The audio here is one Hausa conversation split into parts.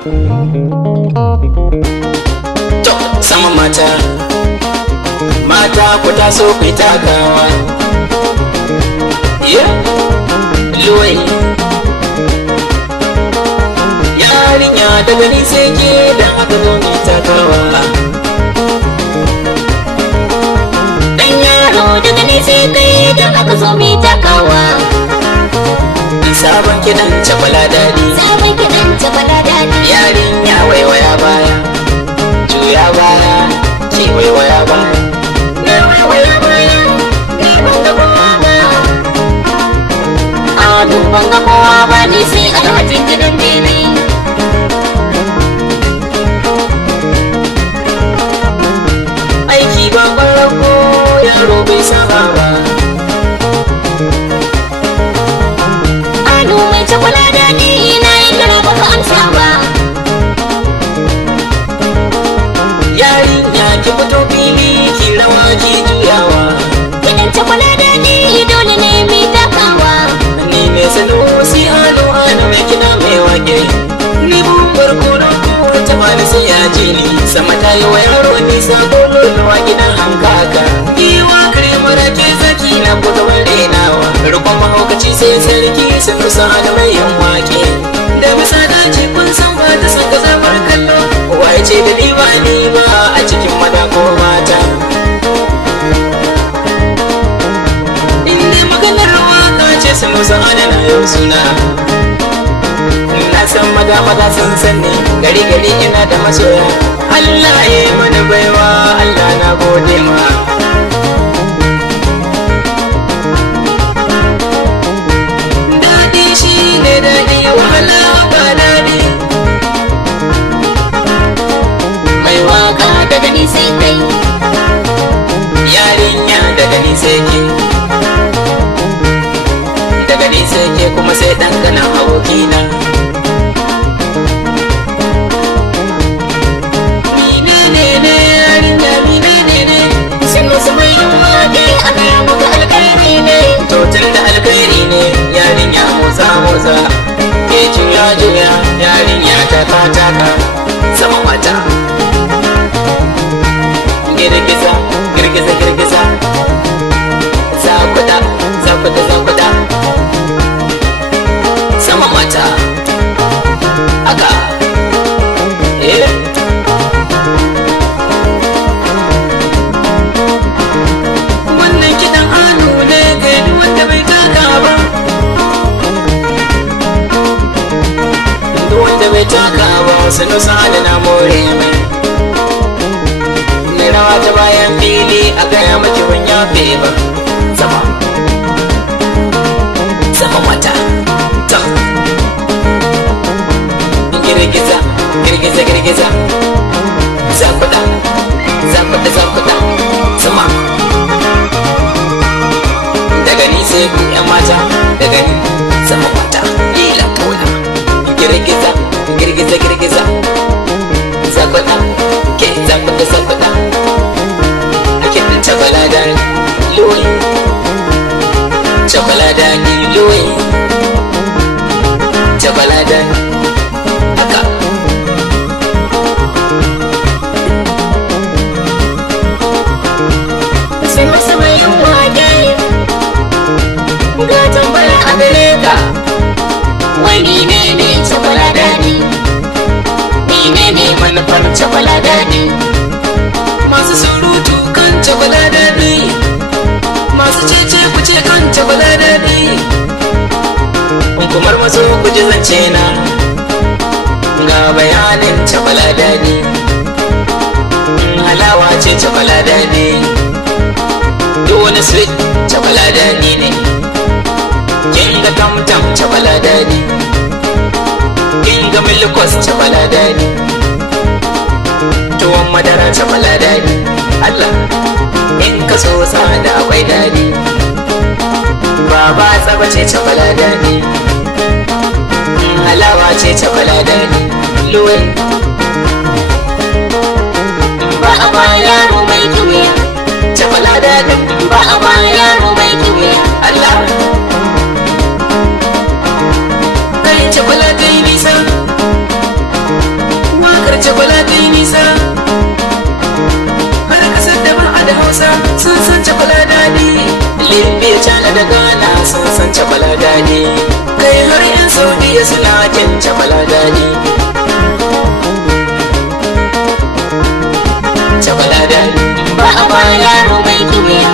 To sama mata ku taso ku takawa. Luwai yarinya daga ni sai ke da aka zo mai takawa. Dan yaro daga ni sai kai da aka zo mai takawa. Sabon kiɗan cakwala daɗi, sabon kiɗan cakwala daɗi. Yarinya waiwaya baya, juya baya, ki waiwaya baya. Na waiwaya baya, ni ban ga kowa ba. A ban ga kowa ba ni sai alhajin gidan bene. Aiki ba ko yaro bai saba ba. Mai cakwala daɗi na yi kira baka amsa ba. Yarinya ki fito fili ki rawa ki juyawa. Kiɗan cakwala daɗi dole ne mai takawa. Ni ne Sanusi alo mai kiɗa mai wake. Ni bumbar kono ko ta bani sai ya ji ni. Sama ta yi wa yaro nisa kololuwa gidan hankaka. Giwa kirmar ke zaki na buga renawa. Rukun mahaukaci sai sarki Sanusi alo mai yin wake. Da bisa daji kun san ba ta san gazamar kallo. Waye ce da ni ba a cikin maza ko mata. Inda maganar waka ce Sanusi alo na yau suna. Na san maza sun sanni gari ina da masoya. Allah ya yi mana baiwa, Allah na gode ma. Daɗi shi ne daɗi, wahala ba daɗi. Mai waka daga ni sai kai, yarinya daga ni sai ke, daga ni sai ke kuma sai ɗan ganin abokina. Motsa ke juya yarinya taka sama mata. Girgiza zakuda sama mata. Aka wannan kiɗan hannu ne ga wanda bai taka ba. Bai taka ba Sanusi alo na more mai. Ni rawa ta bayan fili a gaya maki ban yafe ba. Sama mata ta girgiza zakuda sama. Daga ni sai ku yan mata, daga ni sama mata lila kauna. Girgiza zakuda ke zakuda ake da cakwala luwai cakwala luwai cakwala haka. sai masa mai yin wage. Ga tambaya a gare ka, wani ne cakwala daɗi? Menene manufar cakwala daɗi? Masu surutu kan cakwala daɗi, masu cece ku ce kan cakwala daɗi. Kumar maso ku ji zance na ga bayanin cakwala daɗi. Halawa ce cakwala daɗi, duk wani sweet cakwala daɗi ne. Kin ga tamtam cakwala daɗi, kin ga milkos cakwala daɗi, tuwon madara cakwala daɗi. Allah in ka so da akwai daɗi. Baba tsaba ce cakwala daɗi, halawa ce cakwala daɗi. Luwai Ba a ba yaro mai kiwiya, cakwala daɗi. ba a ba yaro mai kiwiya. Allah kai cakwala ta yi nisa. China da Ghana sun san cakwala daɗi, kai har 'yan Saudiya suna jin cakwala daɗi. Cakwala daɗi ba a ba yaro mai kiwiya,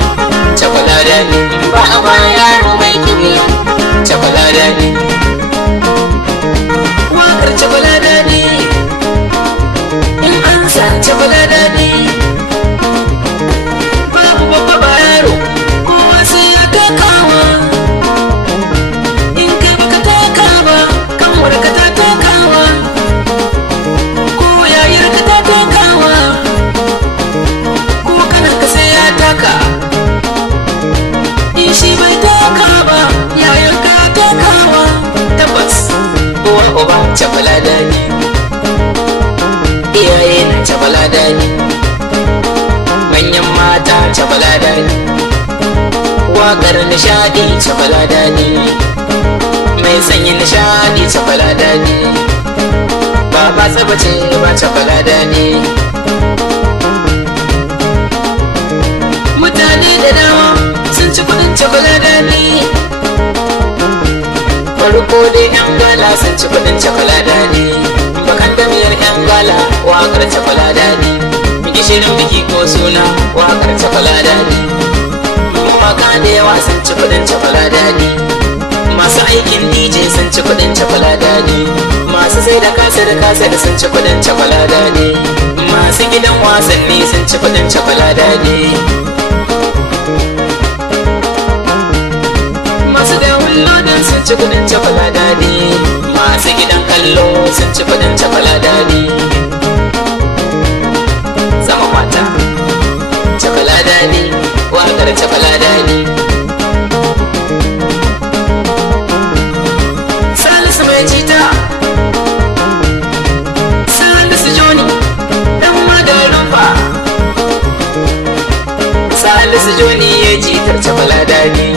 cakwala daɗi ba a ba yaro mai kiwiya. cakwala daɗi. Waƙar cakwala daɗi in an sa cakwala daɗi, babu babba ba yaro kowa sai ya takawa. In kai baka taka ba kanwar ka ta takawa, ko yayar ka ta takawa, ko kanan ka sai ya taka. In shi bai taka ba yayar ka takawa. Tabbas uwa uba cakwala daɗi, iyaye na cakwala daɗi, manyan mata cakwala daɗi, waƙar nishaɗi cakwala daɗi, mai sanyi nishaɗi cakwala daɗi, ba ba tsabace ba cakwala daɗi. Mutane da dama sun ci kuɗin cakwala daɗi, farko dai 'yan gala sun ci kuɗin cakwala daɗi, bakan damiyar 'yan gala waƙar cakwala daɗi, gishirin biki ko suna waƙar cakwala daɗi, mawaka da yawa sun ci kuɗin cakwala daɗi, masu aikin DJ sun ci kuɗin cakwala daɗi, masu sai da kasar sun ci kuɗin cakwala daɗi, masu gidan wasanni sun ci kuɗin cakwala daɗi, masu da hulodin sun ci kuɗin cakwala daɗi, masu gidan kallo sun ci kuɗin cakwala daɗi. Sama mata cakwala daɗi, waƙar cakwala daɗi. Salisu mai cita, Salisu Joni ɗan madarin fa, Salisu Joni ya jitar cakwala daɗi.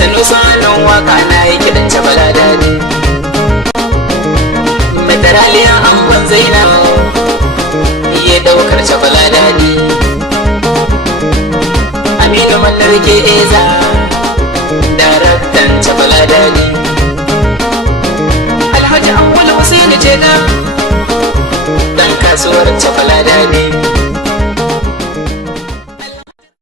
Sanu sanin waka na yi kiɗan cakwala daɗi, Madaraliya angon Zainab ya ɗaukar cakwala daɗi, Aminu Mallar ke Eza daraktan cakwala daɗi, Alhaji Awwal Hussein Jega ɗan kasuwar cakwala daɗi.